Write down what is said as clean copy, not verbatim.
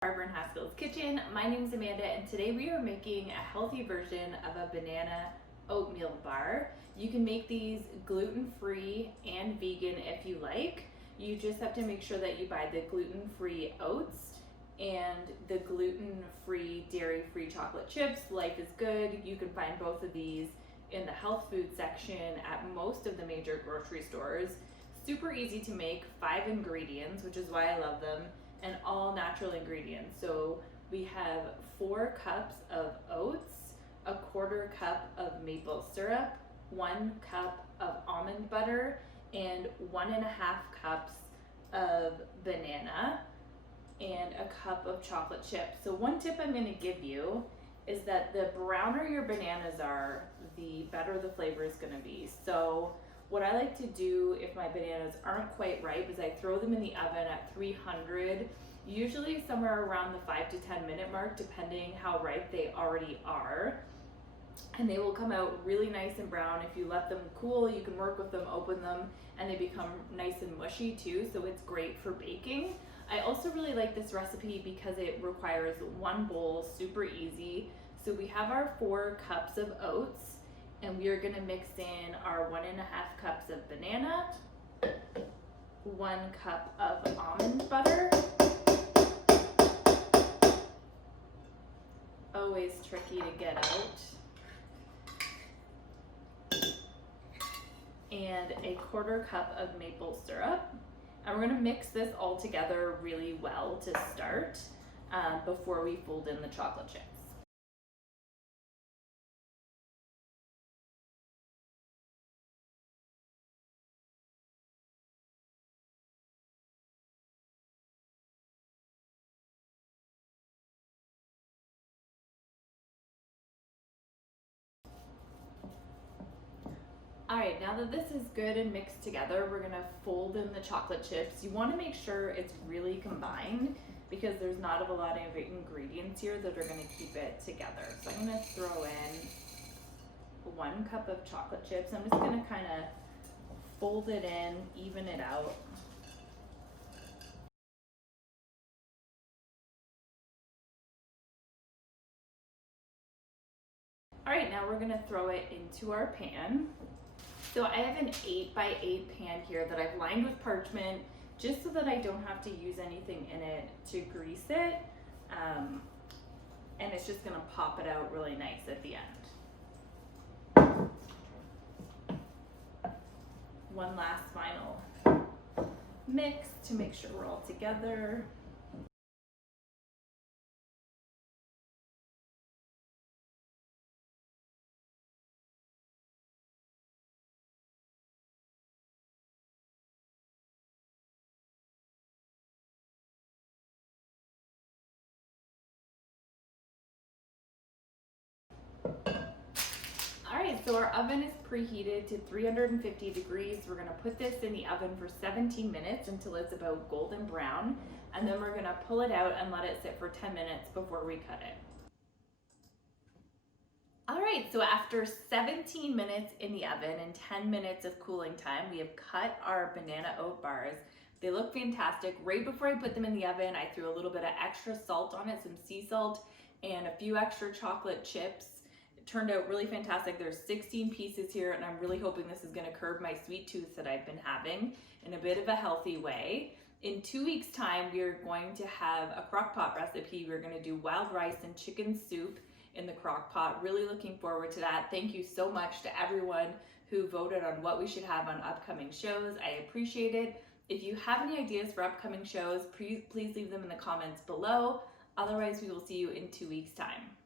Barbara and Haskell's Kitchen. My name is Amanda and today we are making a healthy version of a banana oatmeal bar. You can make these gluten-free and vegan if you like. You just have to make sure that you buy the gluten-free oats and the gluten-free, dairy-free chocolate chips. Life is good. You can find both of these in the health food section at most of the major grocery stores. Super easy to make, 5 ingredients, which is why I love them, and all natural ingredients. So we have 4 cups of oats, a 1/4 cup of maple syrup, 1 cup of almond butter, and 1.5 cups of banana, and a cup of chocolate chips. So one tip I'm gonna give you is that the browner your bananas are, the better the flavor is gonna be. So what I like to do if my bananas aren't quite ripe is I throw them in the oven at 300, usually somewhere around the 5 to 10 minute mark, depending how ripe they already are. And they will come out really nice and brown. If you let them cool, you can work with them, open them, and they become nice and mushy too, so it's great for baking. I also really like this recipe because it requires 1 bowl, super easy. So we have our 4 cups of oats, and we are gonna mix in our 1.5 cups of banana, 1 cup of almond butter. Always tricky to get out. And a 1/4 cup of maple syrup. And we're gonna mix this all together really well to start before we fold in the chocolate chips. All right, now that this is good and mixed together, we're gonna fold in the chocolate chips. You wanna make sure it's really combined because there's not a lot of ingredients here that are gonna keep it together. So I'm gonna throw in 1 cup of chocolate chips. I'm just gonna kinda fold it in, even it out. All right, now we're gonna throw it into our pan. So I have an 8x8 pan here that I've lined with parchment just so that I don't have to use anything in it to grease it. And it's just gonna pop it out really nice at the end. One last final mix to make sure we're all together. Alright, so our oven is preheated to 350 degrees. We're gonna put this in the oven for 17 minutes until it's about golden brown, and then we're gonna pull it out and let it sit for 10 minutes before we cut it. Alright, so after 17 minutes in the oven and 10 minutes of cooling time, we have cut our banana oat bars. They look fantastic. Right before I put them in the oven, I threw a little bit of extra salt on it, some sea salt, and a few extra chocolate chips. It turned out really fantastic. There's 16 pieces here, and I'm really hoping this is gonna curb my sweet tooth that I've been having in a bit of a healthy way. In 2 weeks' time, we are going to have a crock pot recipe. We're gonna do wild rice and chicken soup in the crock pot. Really looking forward to that. Thank you so much to everyone who voted on what we should have on upcoming shows. I appreciate it. If you have any ideas for upcoming shows, please leave them in the comments below. Otherwise, we will see you in 2 weeks' time.